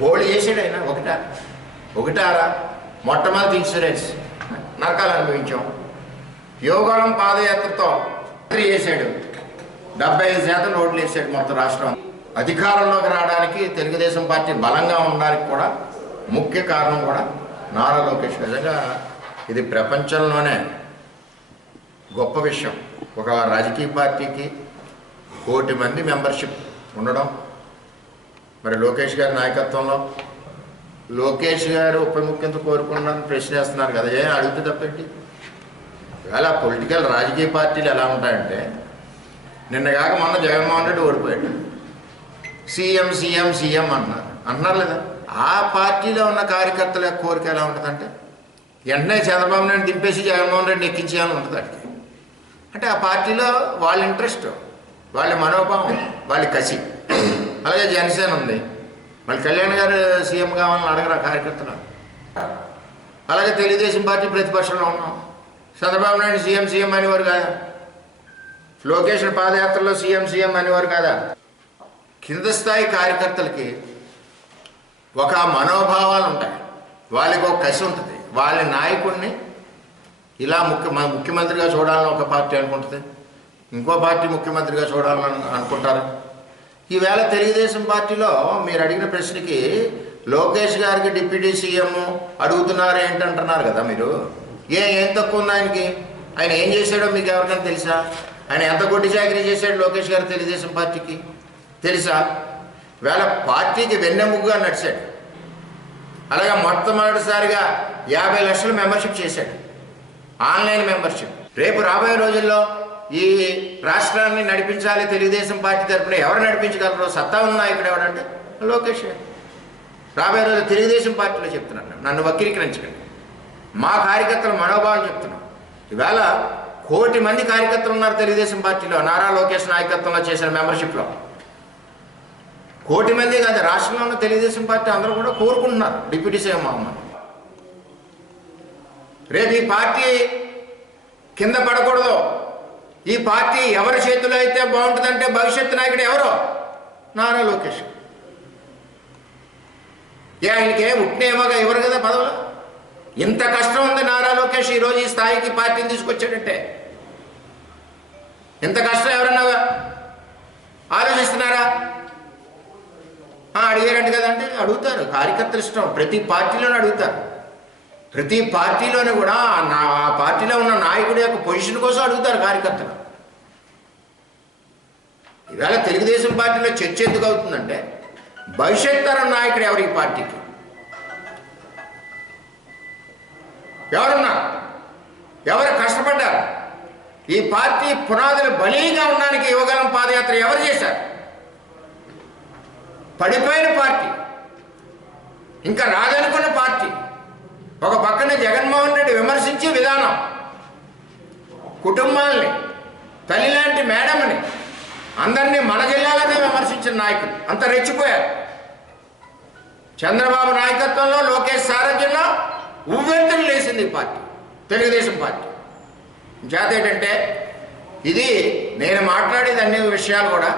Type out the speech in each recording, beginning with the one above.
బోల్డ్ చేసాడు ఆయన ఒకట ఒకటారా? మొట్టమొదటి ఇన్సూరెన్స్ నరకాలు అనుభవించాం. యోగాలం పాదయాత్రతో మంత్రి చేశాడు డెబ్బై ఐదు శాతం రోడ్లు వేసాడు మొత్తం రాష్ట్రం. అధికారంలోకి రావడానికి తెలుగుదేశం పార్టీ బలంగా ఉండడానికి కూడా ముఖ్య కారణం కూడా నారా లోకేష్. నిజంగా ఇది ప్రపంచంలోనే గొప్ప విషయం. ఒక రాజకీయ పార్టీకి కోటి మంది మెంబర్షిప్ ఉండడం మరి లోకేష్ గారి నాయకత్వంలో లోకేష్ గారు ఉప ముఖ్యంతో కోరుకున్నాను ప్రశ్నేస్తున్నారు కదా ఏం అడిగితే తప్పేంటి ఒకవేళ పొలిటికల్ రాజకీయ పార్టీలు ఎలా ఉంటాయంటే నిన్న కాక మొన్న జగన్మోహన్ రెడ్డి ఓడిపోయాడు. సీఎం సీఎం సీఎం అంటున్నారు. అంటున్నారు లేదా? ఆ పార్టీలో ఉన్న కార్యకర్తల యొక్క కోరిక ఎలా ఉంటుందంటే వెంటనే చంద్రబాబు నాయుడు దింపేసి జగన్మోహన్ రెడ్డి ఎక్కించేయాలని ఉంటుంది వాడికి. అంటే ఆ పార్టీలో వాళ్ళ ఇంట్రెస్ట్ వాళ్ళ మనోభావం వాళ్ళ కసి. అలాగే జనసేన ఉంది. మళ్ళీ కళ్యాణ్ గారు సీఎం కావాలని అడగరు ఆ కార్యకర్తలు? అలాగే తెలుగుదేశం పార్టీ ప్రతిపక్షంలో ఉన్నాం. చంద్రబాబు నాయుడు సీఎం సీఎం అనేవారు కాదా? లోకేష్ పాదయాత్రలో సీఎం సీఎం అనేవారు కాదా? కింద స్థాయి కార్యకర్తలకి ఒక మనోభావాలు ఉంటాయి. వాళ్ళకి ఒక కసి ఉంటుంది. వాళ్ళ నాయకుడిని ఇలా ముఖ్య ముఖ్యమంత్రిగా చూడాలని ఒక పార్టీ అనుకుంటుంది. ఇంకో పార్టీ ముఖ్యమంత్రిగా చూడాలని అనుకుంటారు? ఈవేళ తెలుగుదేశం పార్టీలో మీరు అడిగిన ప్రశ్నకి లోకేష్ గారికి డిప్యూటీ సీఎం అడుగుతున్నారు ఏంటంటున్నారు కదా మీరు. ఏ ఏం తక్కువ ఉంది ఆయనకి? ఆయన ఏం చేశాడో మీకు ఎవరికైనా తెలుసా? ఆయన ఎంత గొడ్డి చాకరీ చేశాడు లోకేష్ గారు తెలుగుదేశం పార్టీకి? తెలుసా? వేళ పార్టీకి వెన్నెముగ్గుగా నడిచాడు. అలాగే మొట్టమొదటిసారిగా యాభై లక్షల మెంబర్షిప్ చేశాడు. Online membership. రేపు రాబోయే రోజుల్లో ఈ రాష్ట్రాన్ని నడిపించాలి తెలుగుదేశం పార్టీ తరఫున ఎవరు నడిపించగలరు సత్తా ఉన్న నాయకుడు ఎవడంటే లోకేష్ రాబోయే రోజు తెలుగుదేశం పార్టీలో చెప్తున్నాను నన్ను వక్రీకరించకండి. మా కార్యకర్తల మనోభావం చెప్తున్నాం ఈవేళ కోటి మంది కార్యకర్తలు ఉన్నారు తెలుగుదేశం పార్టీలో. నారా లోకేష్ నాయకత్వంలో చేసిన మెంబర్షిప్లో. కోటి మంది కాదు రాష్ట్రంలో ఉన్న తెలుగుదేశం పార్టీ అందరూ కూడా కోరుకుంటున్నారు. డిప్యూటీ సీఎం అమ్మని రేపు ఈ పార్టీ కింద పడకూడదు. ఈ పార్టీ ఎవరి చేతిలో అయితే బాగుంటుందంటే భవిష్యత్ నాయకుడు ఎవరో? నారా లోకేష్. ఏ ఆయనకి ఏం ఉట్నేమోగా ఎవరు కదా పదవులు? ఇంత కష్టం ఉంది నారా లోకేష్ ఈరోజు ఈ స్థాయికి పార్టీని తీసుకొచ్చాడంటే. ఎంత కష్టం ఎవరన్నా ఆలోచిస్తున్నారా? ఆ, అడిగారంట కదండి అడుగుతారు. కార్యకర్తలు ఇష్టం. ప్రతి పార్టీలోనూ అడుగుతారు. ప్రతి పార్టీలోనూ కూడా నా ఆ పార్టీలో ఉన్న నాయకుడి యొక్క పొజిషన్ కోసం అడుగుతారు కార్యకర్తలు. ఇవాళ తెలుగుదేశం పార్టీలో చర్చ ఎందుకు అవుతుందంటే భవిష్యత్ తరం నాయకుడు ఎవరి పార్టీకి? ఎవరున్నా? ఎవరు కష్టపడ్డారు? ఈ పార్టీ పునాదులు బలీగా ఉండడానికి యువగలం పాదయాత్ర ఎవరు చేశారు? పడిపోయిన పార్టీ ఇంకా రాదనుకున్న పార్టీ ఒక పక్కన జగన్మోహన్ రెడ్డి విమర్శించే విధానం. కుటుంబాల్ని తల్లి లాంటి మేడమ్ని అందరినీ మన జిల్లాలోనే విమర్శించిన నాయకులు. అంత రెచ్చిపోయారు. చంద్రబాబు నాయకత్వంలో లోకేష్ సారథ్యంలో ఉవ్వెత్తులు లేసింది పార్టీ తెలుగుదేశం పార్టీ. చేత ఏంటంటే ఇది నేను మాట్లాడేది అన్ని విషయాలు కూడా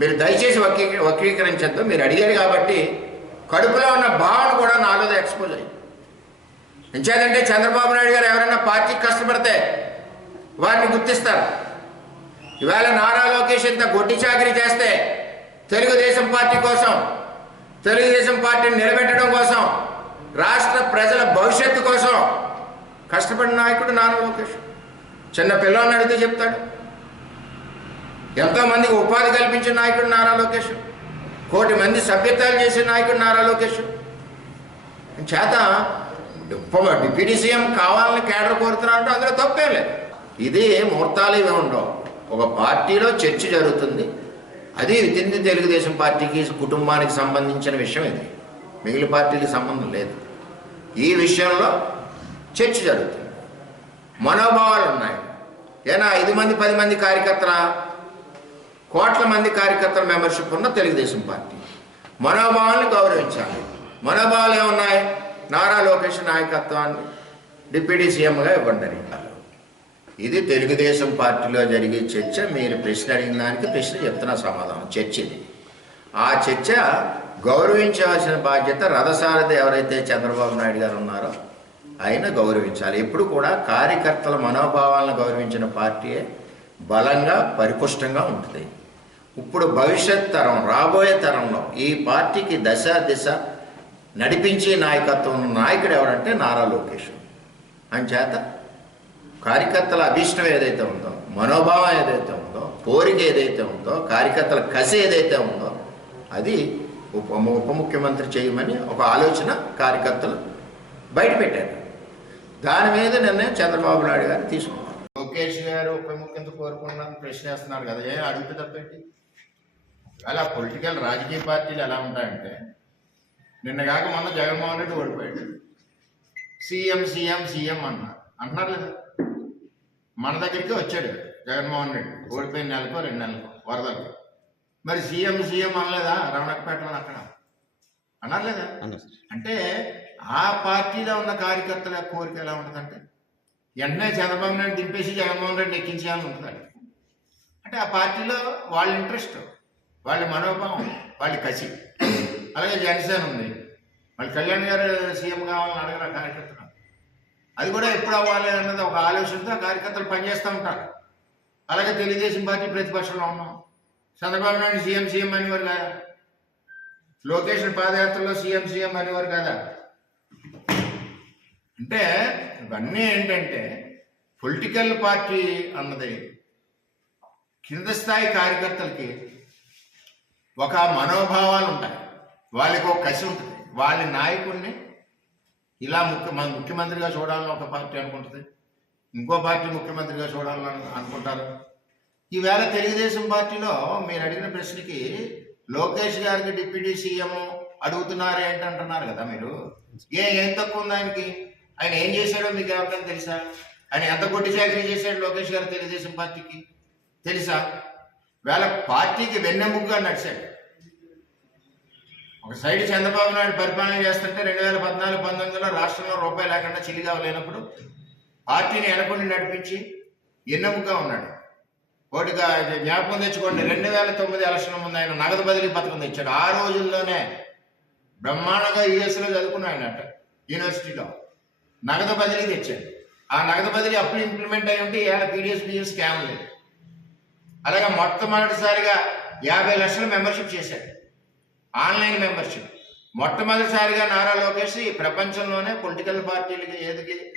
మీరు దయచేసి వక్రీ వక్రీకరించద్దు. మీరు అడిగారు కాబట్టి కడుపులో ఉన్న భావన కూడా నాలో ఎక్స్పోజ్ అయ్యింది. ఎంచేదంటే చంద్రబాబు నాయుడు గారు ఎవరైనా పార్టీకి కష్టపడితే వారిని గుర్తిస్తారు. ఇవాళ నారా లోకేష్ ఇంత గొడ్డి చాకరీ చేస్తే తెలుగుదేశం పార్టీ కోసం తెలుగుదేశం పార్టీని నిలబెట్టడం కోసం రాష్ట్ర ప్రజల భవిష్యత్తు కోసం కష్టపడిన నాయకుడు నారా లోకేష్. చిన్న పిల్లల్ని అడిగితే చెప్తాడు. ఎంతోమందికి ఉపాధి కల్పించిన నాయకుడు నారా లోకేష్. కోటి మంది సభ్యత్వాలు చేసే నాయకుడు నారా లోకేష్. చేత డిప్యూటీ సీఎం కావాలని కేడర్ కోరుతున్నారంటే అందులో తప్పేం లేదు. ఇది ముహూర్తాలు ఇవి ఉండవు. ఒక పార్టీలో చర్చ జరుగుతుంది. అది వితింది తెలుగుదేశం పార్టీకి కుటుంబానికి సంబంధించిన విషయం ఇది. మిగిలిన పార్టీకి సంబంధం లేదు. ఈ విషయంలో చర్చ జరుగుతుంది. మనోభావాలు ఉన్నాయి. ఏనా ఐదు మంది పది మంది కార్యకర్తల కోట్ల మంది కార్యకర్తల మెంబర్షిప్ ఉన్న తెలుగుదేశం పార్టీ. మనోభావాలను గౌరవించాలి. మనోభావాలు ఏమున్నాయి? నారా లోకేష్ నాయకత్వాన్ని డిప్యూటీ సీఎంగా ఇవ్వండి అని ఇది తెలుగుదేశం పార్టీలో జరిగే చర్చ. మీరు ప్రశ్న అడిగిన దానికి ప్రశ్న చెప్తున్న సమాధానం చర్చ ఇది ఆ చర్చ గౌరవించవలసిన బాధ్యత రథసారథి ఎవరైతే చంద్రబాబు నాయుడు గారు ఉన్నారో ఆయన గౌరవించాలి. ఎప్పుడు కూడా కార్యకర్తల మనోభావాలను గౌరవించిన పార్టీయే బలంగా పరిపుష్టంగా ఉంటుంది. ఇప్పుడు భవిష్యత్ తరం రాబోయే తరంలో ఈ పార్టీకి దశ దిశ నడిపించే నాయకత్వం నాయకుడు ఎవరంటే నారా లోకేష్. చేత కార్యకర్తల అభీష్టం ఏదైతే ఉందో మనోభావం ఏదైతే ఉందో కోరిక ఏదైతే ఉందో కార్యకర్తల కసి ఏదైతే ఉందో అది ఉప ఉప ముఖ్యమంత్రి చేయమని ఒక ఆలోచన కార్యకర్తలు బయటపెట్టారు దాని మీద నిర్ణయం చంద్రబాబు నాయుడు గారు తీసుకున్నారు. లోకేష్ గారు ఉప ముఖ్యమంత్రి కోరుకున్నారని ప్రశ్నిస్తున్నారు కదా ఏ అడుగుతుంది తప్పేంటి? అలా పొలిటికల్ రాజకీయ పార్టీలు ఎలా ఉంటాయంటే నిన్న కాక మొన్న జగన్మోహన్ రెడ్డి ఓడిపోయాడు. సీఎం సీఎం సీఎం అన్నారు. అంటున్నారు లేదా మన దగ్గరికి వచ్చాడు జగన్మోహన్ రెడ్డి. ఓడిపోయిన నెలకో రెండు నెలకో వరదలకు. మరి సీఎం సీఎం అనలేదా? రమణకపేటలో అక్కడ. అన్నారు లేదా అంటే ఆ పార్టీలో ఉన్న కార్యకర్తల కోరిక ఎలా ఉంటుందంటే వెంటనే చంద్రబాబు నాయుడు దింపేసి జగన్మోహన్ రెడ్డి ఎక్కించేయాలని ఉంటుంది అంటే ఆ పార్టీలో వాళ్ళ ఇంట్రెస్ట్ వాళ్ళ మనోభావం వాళ్ళ కసి. అలాగే జనసేన ఉంది. మళ్ళీ కళ్యాణ్ గారు సీఎం కావాలని అడగరా కార్యకర్తలు అది కూడా ఎప్పుడు అవ్వాలి అన్నది ఒక ఆలోచనతో కార్యకర్తలు పనిచేస్తూ ఉంటారు. అలాగే తెలుగుదేశం పార్టీ ప్రతిపక్షంలో ఉన్నాం. చంద్రబాబు నాయుడు సీఎం సీఎం అనేవారు కదా? లోకేష్ పాదయాత్రలో సీఎం సీఎం అనేవారు కదా? అంటే ఇవన్నీ ఏంటంటే పొలిటికల్ పార్టీ అన్నది కింద స్థాయి కార్యకర్తలకి ఒక మనోభావాలు ఉంటాయి. వాళ్ళకి ఒక కసి ఉంటుంది. వాళ్ళ నాయకుడిని ఇలా ముఖ్య మన ముఖ్యమంత్రిగా చూడాలని ఒక పార్టీ అనుకుంటుంది. ఇంకో పార్టీ ముఖ్యమంత్రిగా చూడాలని అనుకుంటారు. ఈవేళ తెలుగుదేశం పార్టీలో మీరు అడిగిన ప్రశ్నకి లోకేష్ గారికి డిప్యూటీ సీఎం అడుగుతున్నారు ఏంటంటున్నారు కదా మీరు. ఏ ఏం తక్కువ ఉంది ఆయనకి? ఆయన ఏం చేశాడో మీకు ఎవరికైనా తెలుసా? ఆయన ఎంత కొట్టి చాకరీ చేశాడు లోకేష్ గారు తెలుగుదేశం పార్టీకి? తెలుసా? వేళ పార్టీకి వెన్నెముగ్గా నడిచాడు. ఒక సైడ్ చంద్రబాబు నాయుడు పరిపాలన చేస్తుంటే రెండు వేల పద్నాలుగు పంతొమ్మిదిలో రాష్ట్రంలో రూపాయి లేకుండా చిలిగా లేనప్పుడు పార్టీని ఎనకొని నడిపించి ఎన్నముగా ఉన్నాడు. ఒకటిగా జ్ఞాపకం తెచ్చుకోండి రెండు వేల తొమ్మిది ఎలక్షన్ ముందు ఆయన నగదు బదిలీ పథకం తెచ్చాడు. ఆ రోజుల్లోనే బ్రహ్మాండంగా యుఎస్లో చదువుకున్నాయనట యూనివర్సిటీలో. నగదు బదిలీ తెచ్చాడు. ఆ నగదు బదిలీ అప్పుడు ఇంప్లిమెంట్ అయి ఉంటే ఇవాళ పీడిఎస్ బిఎస్ స్కామ్ లేదు. అలాగే మొట్టమొదటిసారిగా యాభై లక్షల మెంబర్షిప్ చేశాడు. Online membership. మొట్టమొదటిసారిగా నారా లోకేష్ ఈ ప్రపంచంలోనే పొలిటికల్ పార్టీలకి ఏదికి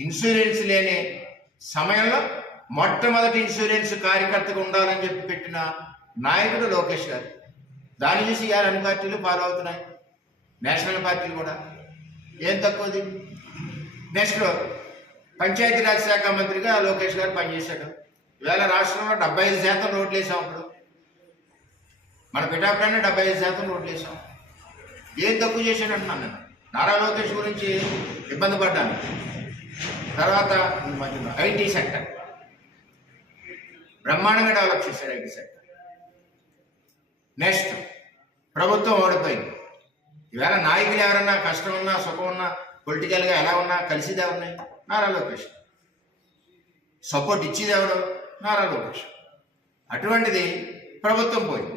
ఇన్సూరెన్స్ లేని సమయంలో మొట్టమొదటి ఇన్సూరెన్స్ కార్యకర్తగా ఉండాలని చెప్పి పెట్టిన నాయకుడు లోకేష్ గారు. దాన్ని చూసి ఇవాళ అన్ని పార్టీలు ఫాలో అవుతున్నాయి. నేషనల్ పార్టీలు కూడా. ఏం తక్కువది? నెక్స్ట్ పంచాయతీరాజ్ శాఖ మంత్రిగా లోకేష్ గారు పనిచేశాడు. ఇవాళ రాష్ట్రంలో డెబ్బై ఐదు శాతం రోడ్లు వేసాం మన పిఠాపురాన్ని డెబ్బై ఐదు శాతం రోడ్లు వేసాం. ఏం తక్కువ చేశాడు అంటున్నాను నేను. నారా లోకేష్ గురించి ఇబ్బంది పడ్డాను. తర్వాత ఐటీ సెక్టర్. బ్రహ్మాండంగా డెవలప్ చేశాడు ఐటీ సెక్టర్. నెక్స్ట్ ప్రభుత్వం ఓడిపోయింది. ఈవేళ నాయకులు ఎవరన్నా కష్టం ఉన్నా సుఖం ఉన్నా పొలిటికల్గా ఎలా ఉన్నా కలిసిదే ఉన్నాయి నారా లోకేష్. సపోర్ట్ ఇచ్చేది ఎవరు? నారా లోకేష్. అటువంటిది ప్రభుత్వం పోయింది.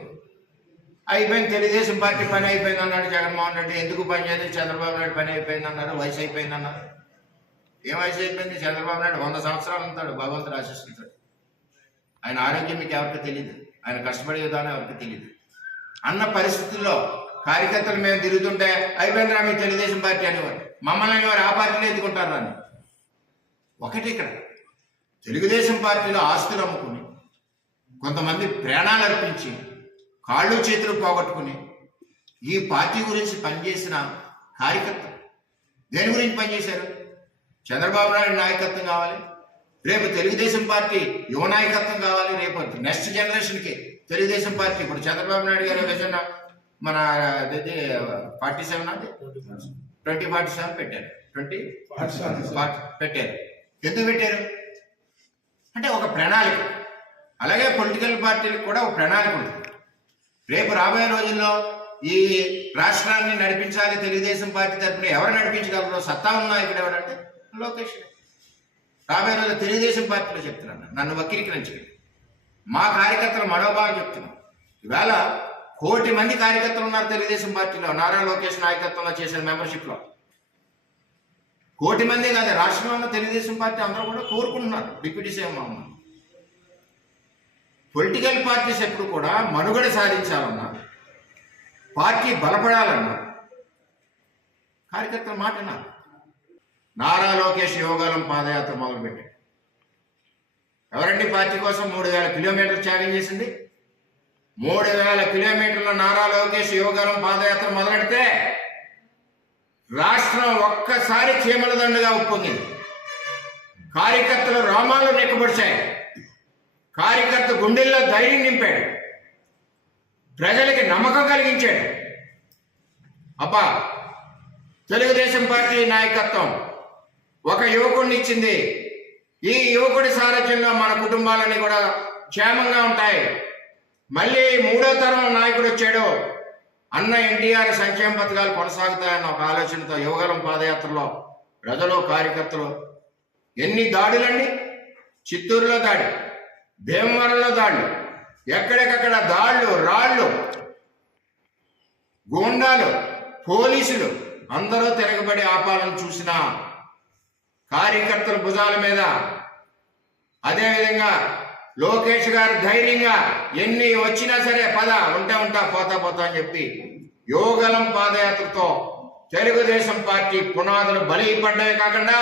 అయిపోయింది తెలుగుదేశం పార్టీ పని అయిపోయింది అన్నాడు జగన్మోహన్ రెడ్డి. ఎందుకు పని చేయలేదు? చంద్రబాబు నాయుడు పని అయిపోయింది అన్నారు. వయసు అయిపోయింది అన్నారు. ఏం వయసు అయిపోయింది? చంద్రబాబు నాయుడు వంద సంవత్సరాలు ఉంటాడు భగవంతుడు ఆశిస్తుంటాడు ఆయన ఆరోగ్యం మీకు ఎవరికి తెలియదు ఆయన కష్టపడే విధానం ఎవరికి తెలియదు అన్న పరిస్థితుల్లో కార్యకర్తలు మేము తిరుగుతుంటే అయిపోయిందిరా మీ తెలుగుదేశం పార్టీ అనేవారు. మమ్మల్ని అనేవారు ఆ పార్టీలో ఎదుర్కొంటారు అని ఒకటి ఇక్కడ తెలుగుదేశం పార్టీలో ఆస్తులు అమ్ముకుని కొంతమంది ప్రాణాలు అర్పించి కాళ్ళు చేతులు పోగొట్టుకుని ఈ పార్టీ గురించి పనిచేసిన కార్యకర్తలు. దేని గురించి పనిచేశారు? చంద్రబాబు నాయుడు నాయకత్వం కావాలి. రేపు తెలుగుదేశం పార్టీ యువ నాయకత్వం కావాలి. రేపు నెక్స్ట్ జనరేషన్కి తెలుగుదేశం పార్టీ. ఇప్పుడు చంద్రబాబు నాయుడు గారు విజన్ మన అదేంటి ఫార్టీ సెవెన్ అది? ట్వంటీ ఫార్టీ సెవెన్ పెట్టారు. ట్వంటీ పెట్టారు. ఎందుకు పెట్టారు? అంటే ఒక ప్రణాళిక. అలాగే పొలిటికల్ పార్టీలకు కూడా ఒక ప్రణాళిక ఉంటుంది. రేపు రాబోయే రోజుల్లో ఈ రాష్ట్రాన్ని నడిపించాలి తెలుగుదేశం పార్టీ తరఫున ఎవరు నడిపించగలరో సత్తా ఉన్న నాయకుడు ఎవరంటే లోకేష్. రాబోయే రోజుల్లో తెలుగుదేశం పార్టీలో చెప్తున్నాను నన్ను వక్రీకరించండి మా కార్యకర్తల మనోభావం చెప్తున్నాం ఇవాళ కోటి మంది కార్యకర్తలు ఉన్నారు తెలుగుదేశం పార్టీలో నారా లోకేష్ నాయకత్వంలో చేసిన మెంబర్షిప్లో. కోటి మంది కాదు రాష్ట్రంలో ఉన్న తెలుగుదేశం పార్టీ అందరూ కూడా కోరుకుంటున్నారు. డిప్యూటీ సీఎం అమ్మ పొలిటికల్ పార్టీస్ ఎప్పుడు కూడా మనుగడ సాధించాలన్నా పార్టీ బలపడాలన్నా కార్యకర్తల మాట విన్నారు. నారా లోకేష్ యోగాలం పాదయాత్ర మొదలుపెట్టాడు. ఎవరండి పార్టీ కోసం మూడు వేల కిలోమీటర్లు త్యాగం చేసింది? మూడు వేల కిలోమీటర్ల నారా లోకేష్ యోగాలం పాదయాత్ర మొదలెడితే రాష్ట్రం ఒక్కసారి చీమల దండుగా ఉప్పొంగింది. కార్యకర్తలు రోమాలు నెక్కబడిచాయి కార్యకర్త గుండెల్లో ధైర్యం నింపాడు. ప్రజలకి నమ్మకం కలిగించాడు. అబ్బా తెలుగుదేశం పార్టీ నాయకత్వం ఒక యువకుడిని ఇచ్చింది. ఈ యువకుడి సారథ్యంలో మన కుటుంబాలన్నీ కూడా క్షేమంగా ఉంటాయి. మళ్ళీ మూడో తరం నాయకుడు వచ్చాడు. అన్న ఎన్టీఆర్ సంక్షేమ పథకాలు కొనసాగుతాయన్న ఒక ఆలోచనతో యువగలం పాదయాత్రలో ప్రజలు కార్యకర్తలు ఎన్ని దాడులండి? చిత్తూరులో దాడి. భీమవరంలో దాడులు ఎక్కడికక్కడ దాళ్ళు రాళ్ళు. గూండాలు పోలీసులు అందరూ తిరగబడి ఆపాలని చూసిన కార్యకర్తల భుజాల మీద అదేవిధంగా లోకేష్ గారు ధైర్యంగా ఎన్ని వచ్చినా సరే పద ఉంటా ఉంటా పోతా పోతా అని చెప్పి యోగలం పాదయాత్రతో తెలుగుదేశం పార్టీ పునాదులు బలైపడ్డమే కాకుండా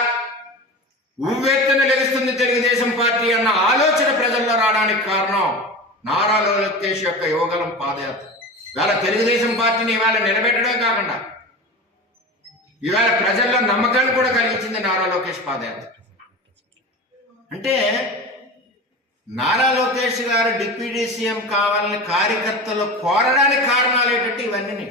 ఉవ్వెత్తున లెగుస్తుంది తెలుగుదేశం పార్టీ అన్న ఆలోచన రావడానికి కారణం నారా లోకేష్ యొక్క యోగలం పాదయాత్ర. ఇవాళ తెలుగుదేశం పార్టీని ఇవాళ నిలబెట్టడం కాకుండా ఇవాళ ప్రజల్లో నమ్మకాన్ని కూడా కలిగించింది నారా లోకేష్ పాదయాత్ర. అంటే నారా లోకేష్ గారు డిప్యూటీ సీఎం కావాలని కార్యకర్తలు కోరడానికి కారణాలు ఏంటంటే ఇవన్నీ